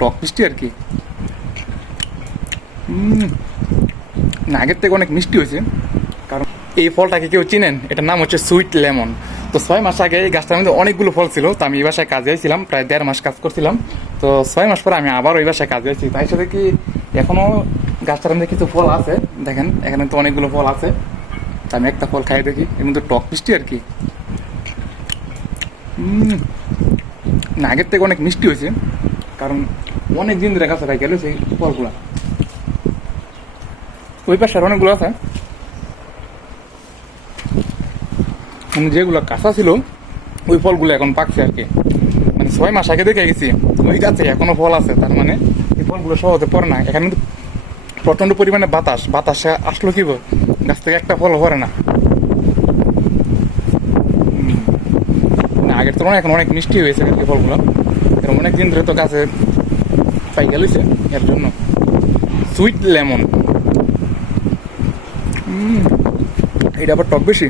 টক মিষ্টি আর কি। না, আগের থেকে অনেক মিষ্টি হয়েছে। কারণ এই ফলটাকে কেউ চিনেন? এটার নাম হচ্ছে সুইট লেমন। তো 6 মাস আগে এই গাছটার মধ্যে অনেকগুলো ফল ছিল। তো আমি এই বাসায় কাজে আইছিলাম, প্রায় 1.5 মাস কাজ করছিলাম। তো 6 মাস পরে আমি আবার ওই বাসায় কাজে আইছি। তাই সাথে কি এখনো গাছটার মধ্যে কিছু ফল আছে, দেখেন এখানে তো অনেকগুলো ফল আছে। তো আমি একটা ফল খাই দেখি, এর মধ্যে টক মিষ্টি আর কি। না, আগের থেকে অনেক মিষ্টি হয়েছে। কারণ অনেক দিন ধরে গাছে গেল সেই ফলগুলা। ওই পাশে আর অনেকগুলো আছে, মানে যেগুলো কাঁচা ছিল ওই ফলগুলো এখন পাকছে আর কি। মানে 6 মাস আগে দেখে গেছি ওই গাছে এখনো ফল আছে, তার মানে এই ফলগুলো সহজে পড়ে না। এখানে কিন্তু প্রচন্ড পরিমাণে বাতাসে আসলো কি গাছ থেকে একটা ফল পড়ে না। না, আগের তুলনায় এখন অনেক মিষ্টি হয়েছে আর কি ফলগুলো। এরকম অনেক দিন ধরে তো গাছে পাই গেছে, এর জন্য সুইট লেমন। এটা আবার টক বেশি।